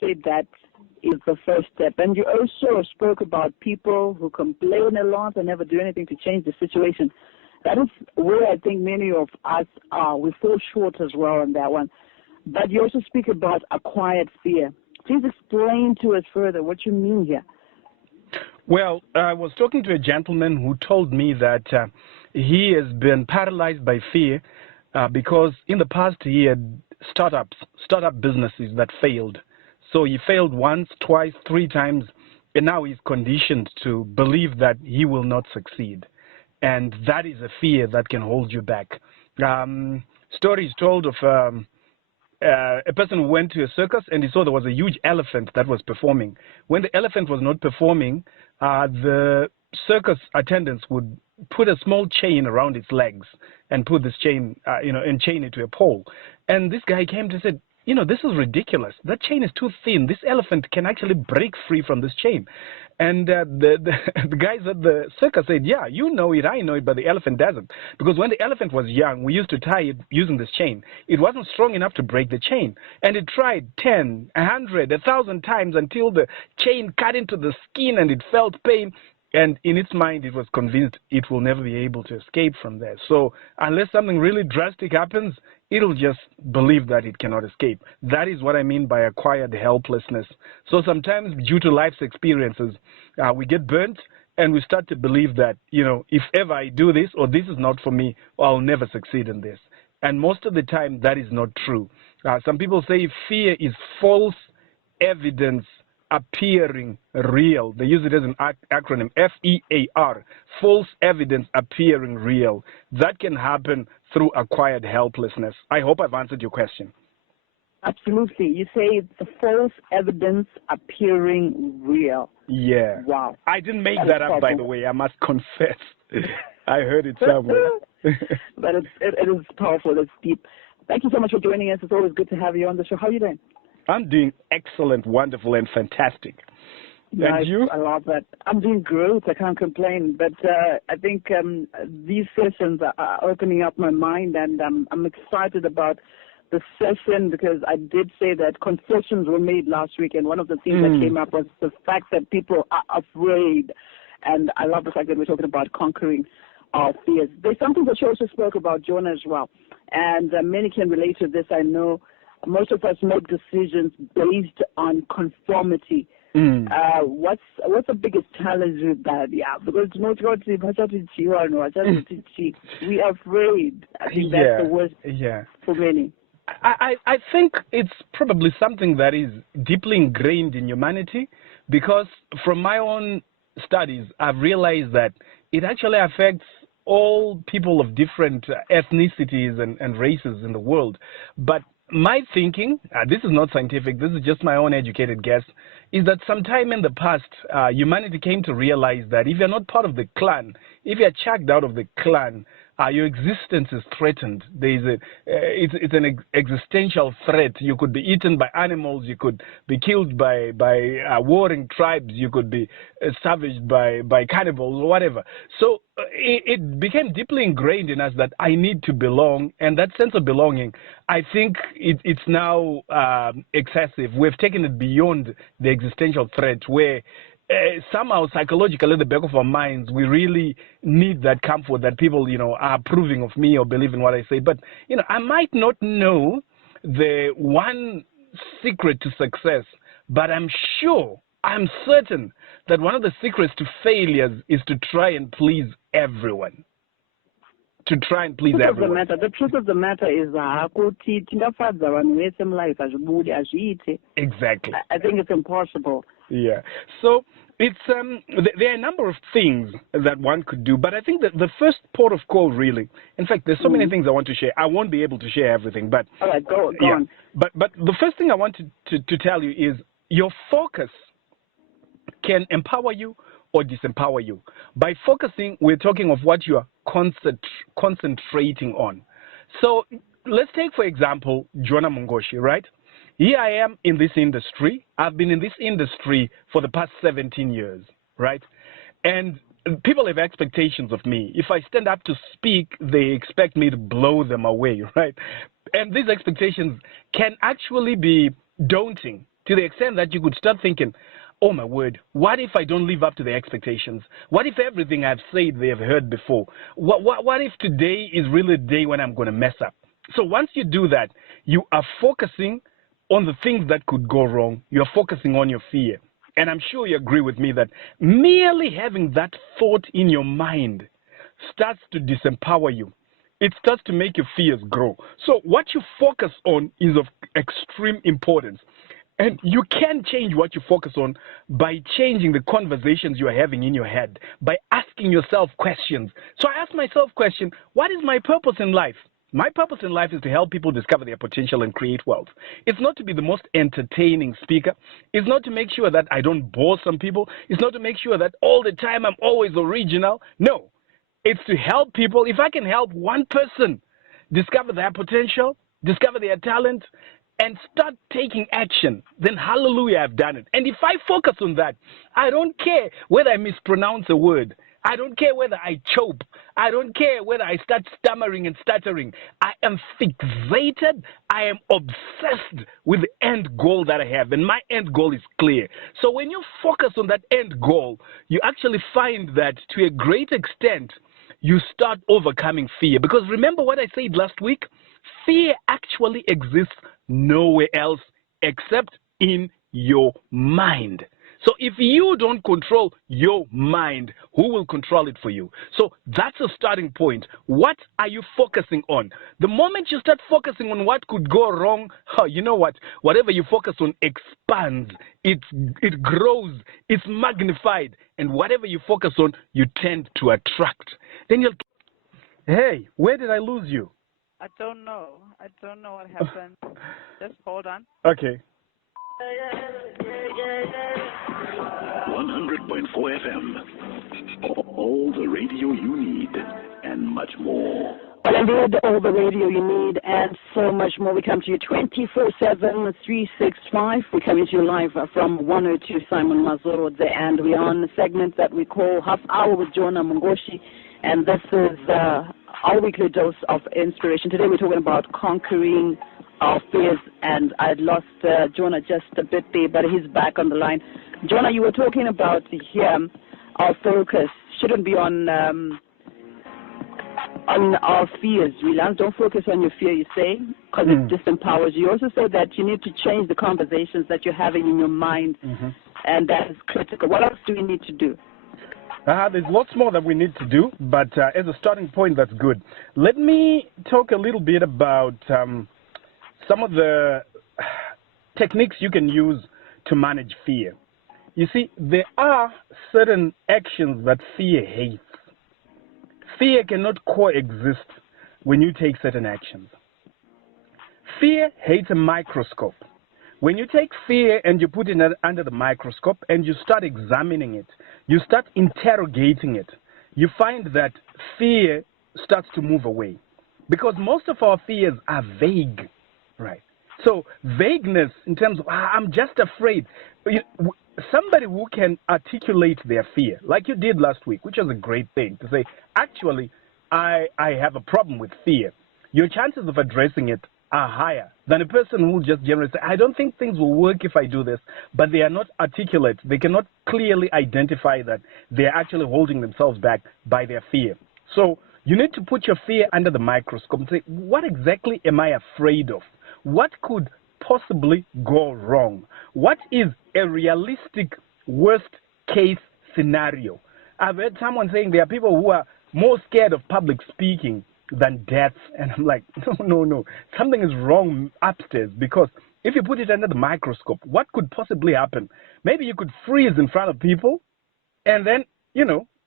say that is the first step. And you also spoke about people who complain a lot and never do anything to change the situation. That is where I think many of us are. We fall short as well on that one. But you also speak about acquired fear. Please explain to us further what you mean here. Well, I was talking to a gentleman who told me that he has been paralyzed by fear because in the past he had startup businesses that failed. So he failed once, twice, 3 times, and now he's conditioned to believe that he will not succeed. And that is a fear that can hold you back. Stories told of a person who went to a circus and he saw there was a huge elephant that was performing. When the elephant was not performing, the circus attendants would put a small chain around its legs and put this chain, and chain it to a pole. And this guy came to say, this is ridiculous. That chain is too thin. This elephant can actually break free from this chain. And the guys at the circus said, yeah, you know it, I know it, but the elephant doesn't. Because when the elephant was young, we used to tie it using this chain. It wasn't strong enough to break the chain. And it tried 10, 100, 1,000 times until the chain cut into the skin and it felt pain. And in its mind, it was convinced it will never be able to escape from there. So unless something really drastic happens, it'll just believe that it cannot escape. That is what I mean by acquired helplessness. So sometimes due to life's experiences, we get burnt and we start to believe that, if ever I do this or this is not for me, I'll never succeed in this. And most of the time, that is not true. Some people say fear is false evidence appearing real. They use it as an acronym, FEAR, false evidence appearing real. That can happen through acquired helplessness. I hope I've answered your question. Absolutely. You say the false evidence appearing real. Yeah. Wow. I didn't make that up, by the way. I must confess. I heard it somewhere. But it is powerful. It's deep. Thank you so much for joining us. It's always good to have you on the show. How are you doing? I'm doing excellent, wonderful, and fantastic. Nice. And you? I love that. I'm doing great. I can't complain. But I think these sessions are opening up my mind, and I'm excited about the session because I did say that concessions were made last week, and one of the things that came up was the fact that people are afraid. And I love the fact that we're talking about conquering our fears. There's something that you also spoke about, Jonah, as well. And many can relate to this, I know. Most of us make decisions based on conformity. What's the biggest challenge with that? Yeah, because we are afraid. I think that's the worst for many. I think it's probably something that is deeply ingrained in humanity because from my own studies, I've realized that it actually affects all people of different ethnicities and races in the world. But my thinking, this is not scientific, this is just my own educated guess, is that sometime in the past, humanity came to realize that if you're not part of the clan, if you're chucked out of the clan, your existence is threatened. It's an existential threat. You could be eaten by animals. You could be killed by warring tribes. You could be savaged by cannibals or whatever. So it became deeply ingrained in us that I need to belong, and that sense of belonging, I think it's now excessive. We've taken it beyond the existential threat where somehow psychologically at the back of our minds, we really need that comfort that people, are approving of me or believe in what I say. But, I might not know the one secret to success, but I'm certain that one of the secrets to failures is to try and please everyone. To try and please everyone. The truth of the matter is exactly. I think it's impossible. Yeah. So it's there are a number of things that one could do, but I think that the first port of call really, in fact, there's so many things I want to share. I won't be able to share everything, but all right, go on. But the first thing I want to tell you is your focus can empower you or disempower you. By focusing, we're talking of what you are concentrating on. So let's take, for example, Jonah Mungoshi, right? Here I am in this industry. I've been in this industry for the past 17 years, right? And people have expectations of me. If I stand up to speak, they expect me to blow them away, right? And these expectations can actually be daunting to the extent that you could start thinking, oh my word, what if I don't live up to their expectations? What if everything I've said they have heard before? What if today is really the day when I'm going to mess up? So once you do that, you are focusing on the things that could go wrong. You're focusing on your fear. And I'm sure you agree with me that merely having that thought in your mind starts to disempower you. It starts to make your fears grow. So what you focus on is of extreme importance. And you can change what you focus on by changing the conversations you are having in your head, by asking yourself questions. So I ask myself question, what is my purpose in life? My purpose in life is to help people discover their potential and create wealth. It's not to be the most entertaining speaker. It's not to make sure that I don't bore some people. It's not to make sure that all the time I'm always original. No, it's to help people. If I can help one person discover their potential, discover their talent, and start taking action, then hallelujah, I've done it. And if I focus on that, I don't care whether I mispronounce a word. I don't care whether I choke. I don't care whether I start stammering and stuttering. I am fixated. I am obsessed with the end goal that I have. And my end goal is clear. So when you focus on that end goal, you actually find that to a great extent, you start overcoming fear. Because remember what I said last week? Fear actually exists nowhere else except in your mind. So if you don't control your mind, who will control it for you? So that's a starting point. What are you focusing on? The moment you start focusing on what could go wrong, you know what? Whatever you focus on expands, it grows, it's magnified. And whatever you focus on, you tend to attract. Then you'll, hey, where did I lose you? I don't know. I don't know what happened. Just hold on. Okay. 100.4 FM. All the radio you need and much more. Well, indeed, all the radio you need and so much more. We come to you 24/7, 365. We're coming to you live from 102 Simon Mazorodze, and we're on a segment that we call Half Hour with Jonah Mungoshi, and this is our weekly dose of inspiration. Today we're talking about conquering our fears, and I lost Jonah just a bit there, but he's back on the line. Jonah, you were talking about here, our focus shouldn't be on our fears. Really, don't focus on your fear, you say, because it disempowers you. You also say that you need to change the conversations that you're having in your mind, and that is critical. What else do we need to do? There's lots more that we need to do, but as a starting point, that's good. Let me talk a little bit about some of the techniques you can use to manage fear. You see, there are certain actions that fear hates. Fear cannot coexist when you take certain actions. Fear hates a microscope. When you take fear and you put it under the microscope and you start examining it, you start interrogating it, you find that fear starts to move away. Because most of our fears are vague, right? So vagueness in terms of, I'm just afraid. Somebody who can articulate their fear, like you did last week, which was a great thing, to say, actually, I have a problem with fear. Your chances of addressing it are higher than a person who will just generally say, I don't think things will work if I do this, but they are not articulate. They cannot clearly identify that they're actually holding themselves back by their fear. So you need to put your fear under the microscope and say, what exactly am I afraid of? What could possibly go wrong? What is a realistic worst case scenario? I've heard someone saying there are people who are more scared of public speaking than death, and I'm like, no, something is wrong upstairs, because if you put it under the microscope, what could possibly happen? Maybe you could freeze in front of people, and then,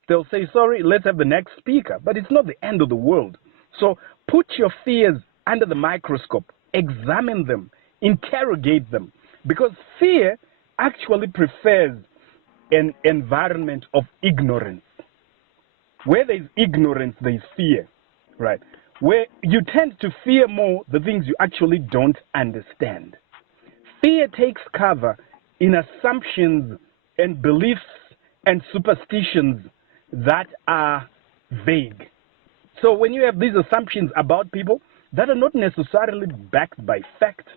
they'll say, sorry, let's have the next speaker, but it's not the end of the world. So put your fears under the microscope, examine them, interrogate them, because fear actually prefers an environment of ignorance. Where there's ignorance, there's fear. Right, where you tend to fear more the things you actually don't understand. Fear takes cover in assumptions and beliefs and superstitions that are vague. So when you have these assumptions about people that are not necessarily backed by fact,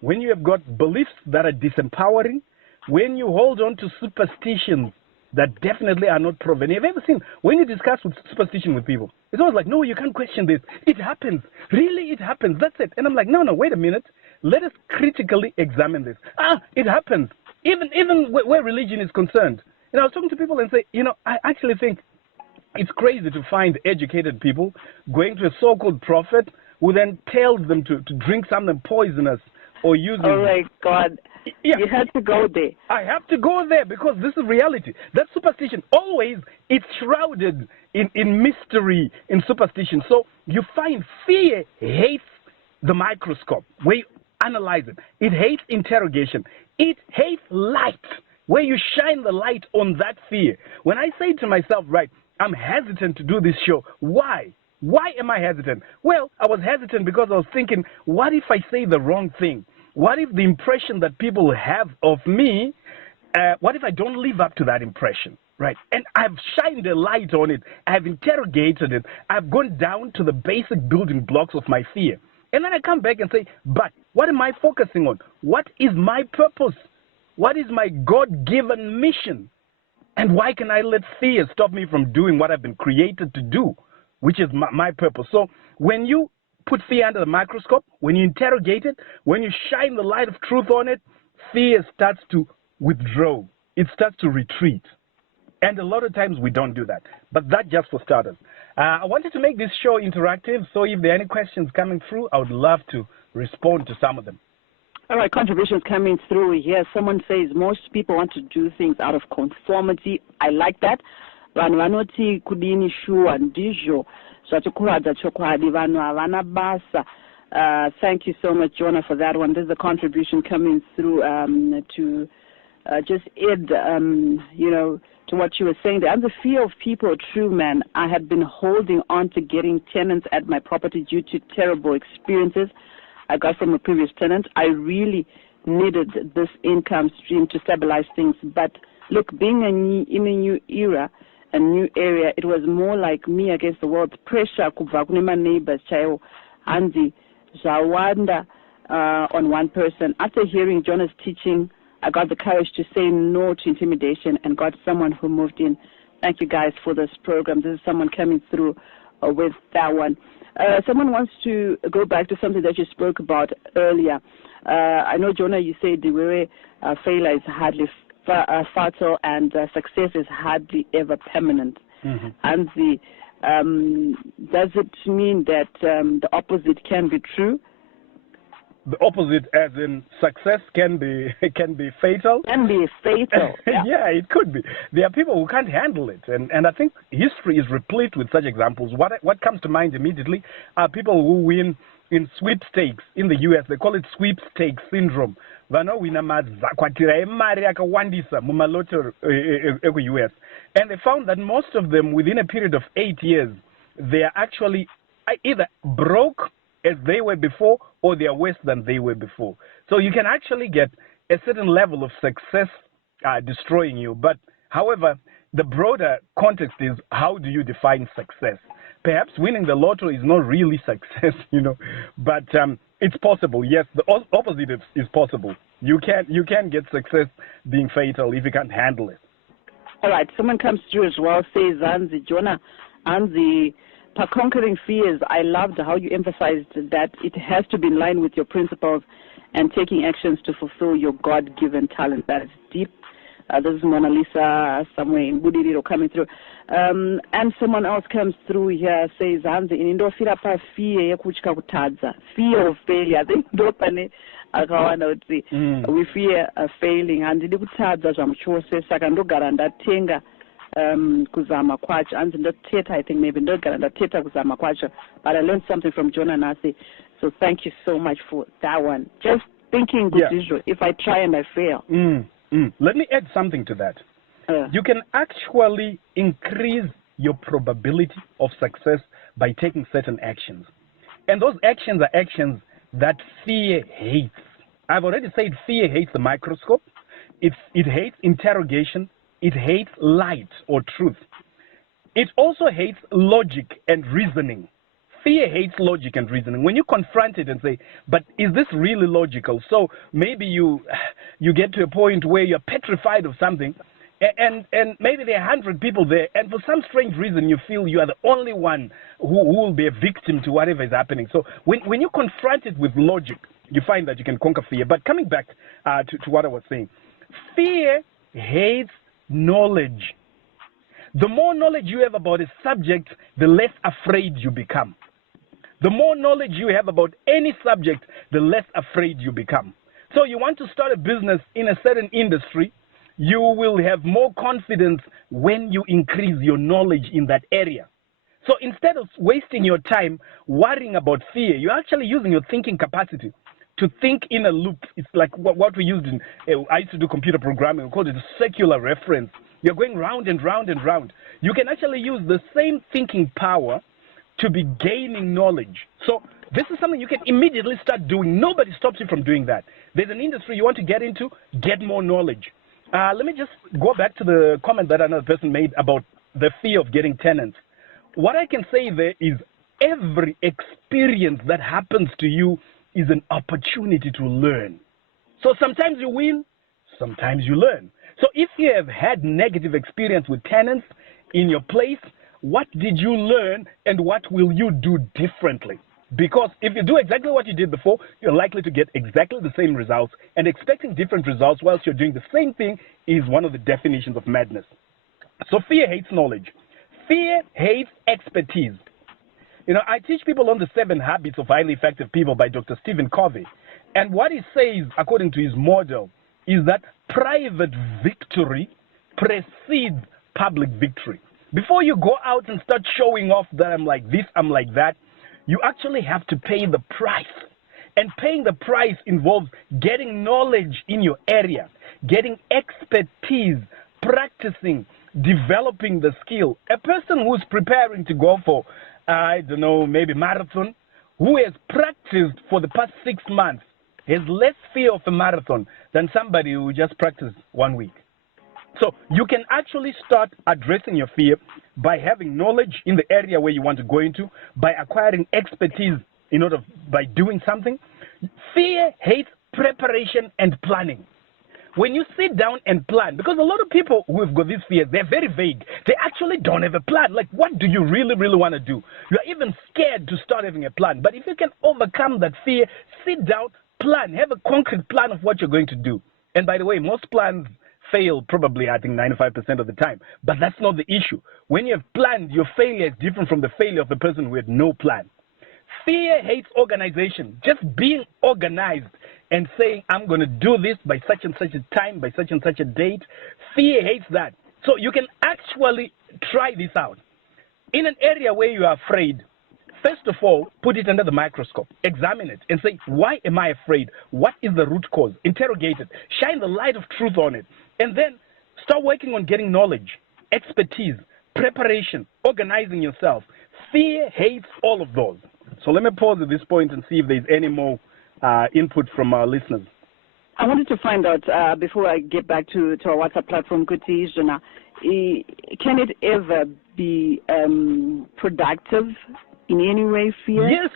when you have got beliefs that are disempowering, when you hold on to superstitions that definitely are not proven. Have you ever seen, when you discuss with superstition with people, it's always like, no, you can't question this. It happens. Really, it happens. That's it. And I'm like, no, wait a minute. Let us critically examine this. It happens. Even where religion is concerned. I was talking to people and say, I actually think it's crazy to find educated people going to a so-called prophet who then tells them to drink something poisonous or use. Oh my God. Yeah. You have to go there. I have to go there because this is reality. That superstition, always, it's shrouded in mystery, in superstition. So you find fear hates the microscope, where you analyze it. It hates interrogation. It hates light, where you shine the light on that fear. When I say to myself, right, I'm hesitant to do this show. Why? Why am I hesitant? Well, I was hesitant because I was thinking, what if I say the wrong thing? What if the impression that people have of me, what if I don't live up to that impression, right? And I've shined a light on it. I've interrogated it. I've gone down to the basic building blocks of my fear. And then I come back and say, but what am I focusing on? What is my purpose? What is my God-given mission? And why can I let fear stop me from doing what I've been created to do, which is my purpose? So when you put fear under the microscope, when you interrogate it, when you shine the light of truth on it, fear starts to withdraw. It starts to retreat. And a lot of times we don't do that. But that just for starters. I wanted to make this show interactive, so if there are any questions coming through, I would love to respond to some of them. All right, contributions coming through here. Someone says most people want to do things out of conformity. I like that. Vanoti kudini shuwa ndijo zvachikuradza chokwadi vanhu havana basa. Thank you so much, Jonah, for that one. This is a contribution coming through to just add, to what you were saying there. And the fear of people, true man. I had been holding on to getting tenants at my property due to terrible experiences I got from a previous tenant. I really needed this income stream to stabilize things. But look, being in a new era, a new area, it was more like me against the world. Pressure kubva kune my neighbors, chaiwo hanzi zvawanda on one person. After hearing Jonah's teaching, I got the courage to say no to intimidation and got someone who moved in. Thank you guys for this program. This is someone coming through with that one. Someone wants to go back to something that you spoke about earlier. I know, Jonah, you said the way failure is hardly fatal and success is hardly ever permanent. Mm-hmm. And does it mean that the opposite can be true? The opposite, as in success, can be fatal. Can be fatal. Yeah. Yeah, it could be. There are people who can't handle it, and I think history is replete with such examples. What comes to mind immediately are people who win in sweepstakes in the U.S. They call it sweepstakes syndrome. Vanowina madzakwatira emari akawandisa mumaloto eku-US, and they found that most of them, within a period of 8 years, they are actually either broke as they were before, or they are worse than they were before. So you can actually get a certain level of success destroying you. But however, the broader context is, how do you define success? Perhaps winning the lotto is not really success, but it's possible. Yes, the opposite is possible. You can get success being fatal if you can't handle it. All right, someone comes through as well, says, Anzi, Jonah, Anzi, for conquering fears, I loved how you emphasized that it has to be in line with your principles and taking actions to fulfill your God-given talent. That is deep. This is Mona Lisa somewhere in Budiriro coming through. And someone else comes through here, says, Hanzi, inindofira pa fear yekuchika kutadza. Fear of failure. I think ndopane akawana kuti we fear failing. Handidi kutadza zvamuchose saka ndogara ndatenga kuzama kwacho. Hanzi ndoteta, I think maybe ndogara ndateta kuzama kwacho. But I learned something from Jonah Nasi. So thank you so much for that one. Just thinking good visual. If I try and I fail. Let me add something to that. You can actually increase your probability of success by taking certain actions. And those actions are actions that fear hates. I've already said fear hates the microscope. It hates interrogation. It hates light or truth. It also hates logic and reasoning. Fear hates logic and reasoning. When you confront it and say, but is this really logical? So maybe you get to a point where you're petrified of something, and maybe there are 100 people there, and for some strange reason you feel you are the only one who will be a victim to whatever is happening. So when you confront it with logic, you find that you can conquer fear. But coming back to what I was saying, fear hates knowledge. The more knowledge you have about a subject, the less afraid you become. The more knowledge you have about any subject, the less afraid you become. So you want to start a business in a certain industry, you will have more confidence when you increase your knowledge in that area. So instead of wasting your time worrying about fear, you're actually using your thinking capacity to think in a loop. It's like what we used in, I used to do computer programming, we called it a circular reference. You're going round and round and round. You can actually use the same thinking power to be gaining knowledge. So this is something you can immediately start doing. Nobody stops you from doing that. There's an industry you want to get into, get more knowledge. Let me just go back to the comment that another person made about the fear of getting tenants. What I can say there is every experience that happens to you is an opportunity to learn. So sometimes you win, sometimes you learn. So if you have had negative experience with tenants in your place, what did you learn and what will you do differently? Because if you do exactly what you did before, you're likely to get exactly the same results, and expecting different results whilst you're doing the same thing is one of the definitions of madness. So fear hates knowledge. Fear hates expertise. You know, I teach people on the 7 Habits of Highly Effective People by Dr. Stephen Covey. And what he says, according to his model, is that private victory precedes public victory. Before you go out and start showing off that I'm like this, I'm like that, you actually have to pay the price. And paying the price involves getting knowledge in your area, getting expertise, practicing, developing the skill. A person who's preparing to go for, I don't know, maybe marathon, who has practiced for the past 6 months, has less fear of a marathon than somebody who just practiced 1 week. So you can actually start addressing your fear by having knowledge in the area where you want to go into, by acquiring expertise by doing something. Fear hates preparation and planning. When you sit down and plan, because a lot of people who have got these fears, they're very vague. They actually don't have a plan. Like, what do you really, really want to do? You're even scared to start having a plan. But if you can overcome that fear, sit down, plan, have a concrete plan of what you're going to do. And by the way, most plans fail probably, I think, 95% of the time. But that's not the issue. When you have planned, your failure is different from the failure of the person who had no plan. Fear hates organization. Just being organized and saying, I'm going to do this by such and such a time, by such and such a date. Fear hates that. So you can actually try this out. In an area where you are afraid, first of all, put it under the microscope. Examine it and say, why am I afraid? What is the root cause? Interrogate it. Shine the light of truth on it. And then start working on getting knowledge, expertise, preparation, organizing yourself. Fear hates all of those. So let me pause at this point and see if there's any more input from our listeners. I wanted to find out, before I get back to our WhatsApp platform, can it ever be productive in any way, fear? Yes,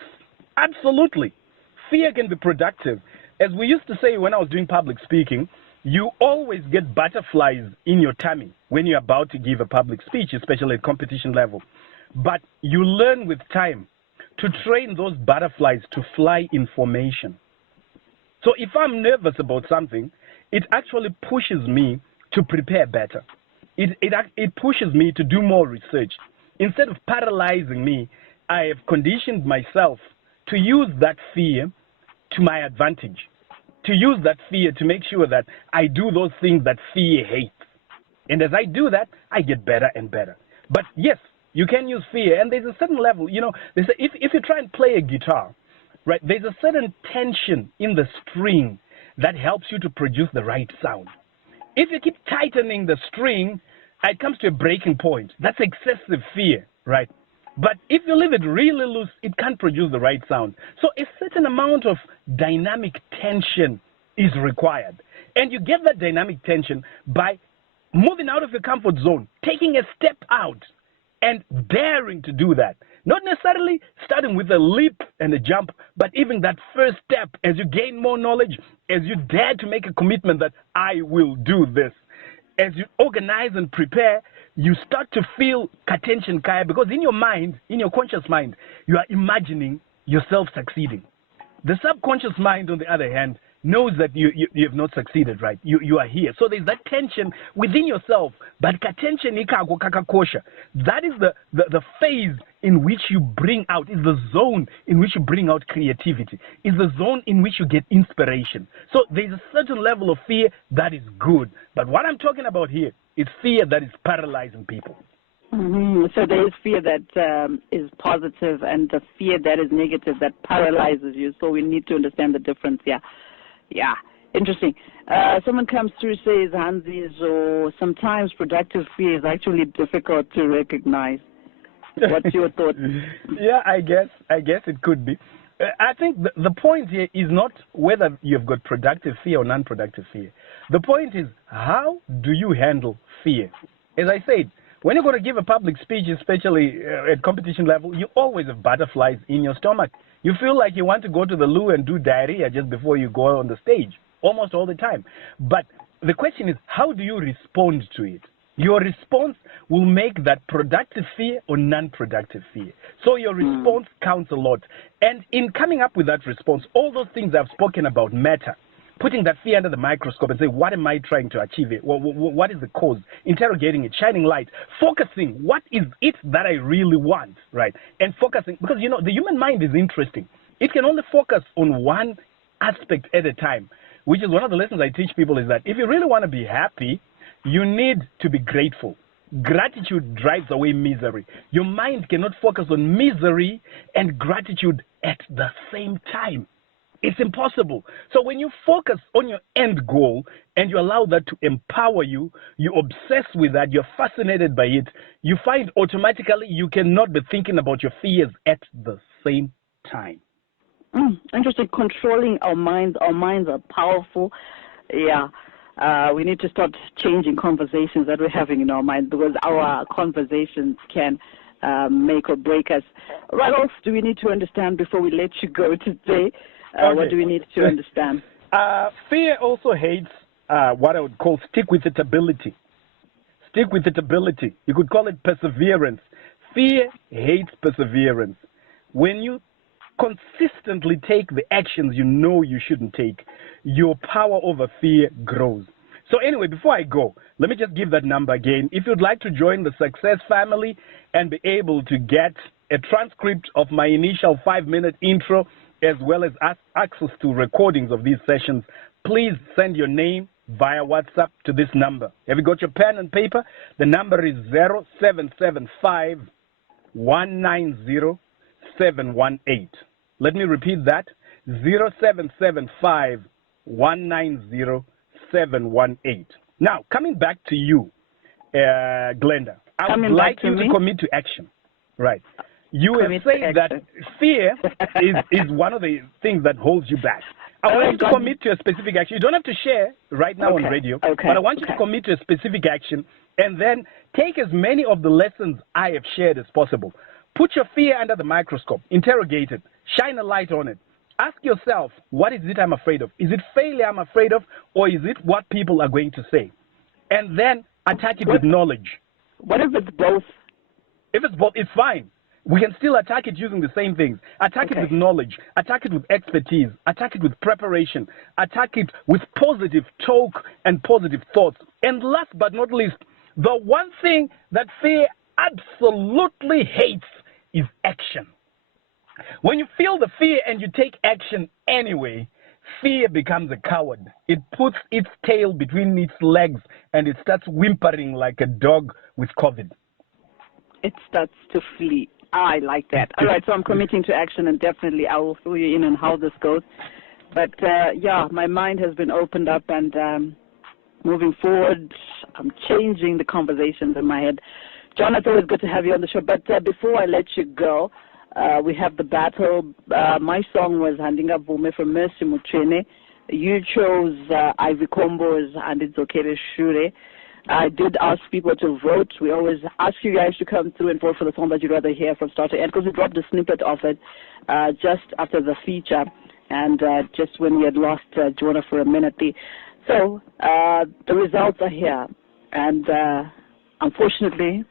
absolutely. Fear can be productive. As we used to say when I was doing public speaking, you always get butterflies in your tummy when you're about to give a public speech, especially at competition level. But you learn with time to train those butterflies to fly in formation. So if I'm nervous about something, it actually pushes me to prepare better. It pushes me to do more research. Instead of paralyzing me, I have conditioned myself to use that fear to my advantage, to use that fear to make sure that I do those things that fear hates. And as I do that, I get better and better. But yes, you can use fear, and there's a certain level, they say if you try and play a guitar, right, there's a certain tension in the string that helps you to produce the right sound. If you keep tightening the string, it comes to a breaking point. That's excessive fear, right? But if you leave it really loose, it can't produce the right sound. So a certain amount of dynamic tension is required. And you get that dynamic tension by moving out of your comfort zone, taking a step out, and daring to do that. Not necessarily starting with a leap and a jump, but even that first step as you gain more knowledge, as you dare to make a commitment that I will do this. As you organize and prepare, you start to feel attention, Kaya, because in your mind, in your conscious mind, you are imagining yourself succeeding. The subconscious mind, on the other hand, knows that you have not succeeded, right? You are here. So there's that tension within yourself. But tension, that is the phase in which you bring out, is the zone in which you bring out creativity, is the zone in which you get inspiration. So there's a certain level of fear that is good. But what I'm talking about here is fear that is paralyzing people. So there is fear that is positive and the fear that is negative that paralyzes you. So we need to understand the difference. Yeah, interesting. Someone comes through, says, Hansi, so sometimes productive fear is actually difficult to recognize. What's your thought? Yeah, I guess it could be. I think the point here is not whether you've got productive fear or non-productive fear. The point is, how do you handle fear? As I said, when you're going to give a public speech, especially at competition level, you always have butterflies in your stomach. You feel like you want to go to the loo and do diarrhea just before you go on the stage, almost all the time. But the question is, how do you respond to it? Your response will make that productive fear or non-productive fear. So your response counts a lot. And in coming up with that response, all those things I've spoken about matter. Putting that fear under the microscope and say, what am I trying to achieve here? What is the cause? Interrogating it, shining light, focusing, what is it that I really want, right? And focusing, because, you know, the human mind is interesting. It can only focus on one aspect at a time, which is one of the lessons I teach people is that if you really want to be happy, you need to be grateful. Gratitude drives away misery. Your mind cannot focus on misery and gratitude at the same time. It's impossible. So when you focus on your end goal and you allow that to empower you, you obsess with that, you're fascinated by it, you find automatically you cannot be thinking about your fears at the same time. Interesting. Controlling our minds. Our minds are powerful. Yeah. We need to start changing conversations that we're having in our mind because our conversations can make or break us. What else do we need to understand before we let you go today? Okay. What do we need to understand? Fear also hates what I would call stick-with-it ability. Stick-with-it ability. You could call it perseverance. Fear hates perseverance. When you consistently take the actions you know you shouldn't take, your power over fear grows. So anyway, before I go, let me just give that number again. If you'd like to join the Success family and be able to get a transcript of my initial 5-minute intro, as well as access to recordings of these sessions, please send your name via WhatsApp to this number. Have you got your pen and paper? The number is 0775 190 718. Let me repeat that, 0775 190 718. Now, coming back to you, Glenda, I would like you to commit to action. Right. You have said that fear is one of the things that holds you back. I want you to commit to a specific action. You don't have to share right now on radio, but I want you to commit to a specific action and then take as many of the lessons I have shared as possible. Put your fear under the microscope, interrogate it, shine a light on it. Ask yourself, what is it I'm afraid of? Is it failure I'm afraid of, or is it what people are going to say? And then attack it with knowledge. What if it's both? If it's both, it's fine. We can still attack it using the same things. Attack it with knowledge. Attack it with expertise. Attack it with preparation. Attack it with positive talk and positive thoughts. And last but not least, the one thing that fear absolutely hates is action. When you feel the fear and you take action anyway, fear becomes a coward. It puts its tail between its legs and it starts whimpering like a dog with COVID. It starts to flee. I like that. All right, so I'm committing to action, and definitely I will fill you in on how this goes. But, yeah, my mind has been opened up, and moving forward, I'm changing the conversations in my head. John, it's always good to have you on the show. But before I let you go, we have the battle. My song was Handinga Vume from Mercy Mutrene. You chose Ivy Combo's And It's Okay to Shure. I did ask people to vote. We always ask you guys to come through and vote for the song that you'd rather hear from start to end, because we dropped a snippet of it just after the feature and just when we had lost Jonah for a minute. So the results are here, and unfortunately,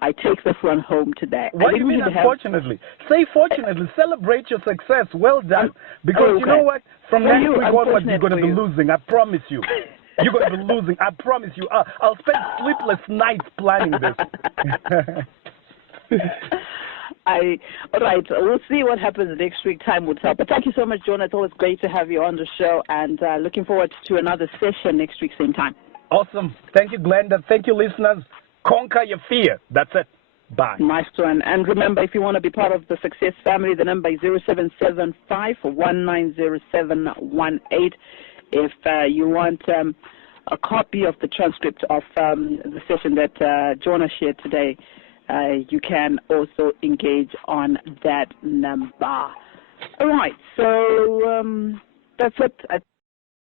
I take this one home today. What do you mean, unfortunately? Say fortunately. Celebrate your success. Well done. Because you know what? From next week onwards, you're going to be losing. I promise you. You're going to be losing. I promise you. I'll spend sleepless nights planning this. All right. We'll see what happens next week. Time will tell. But thank you so much, Jonah. It's always great to have you on the show, and looking forward to another session next week, same time. Awesome. Thank you, Glenda. Thank you, listeners. Conquer your fear. That's it. Bye. Nice one. And remember, if you want to be part of the Success family, the number is 0775-190718. If you want a copy of the transcript of the session that Jonah shared today, you can also engage on that number. All right. So that's it.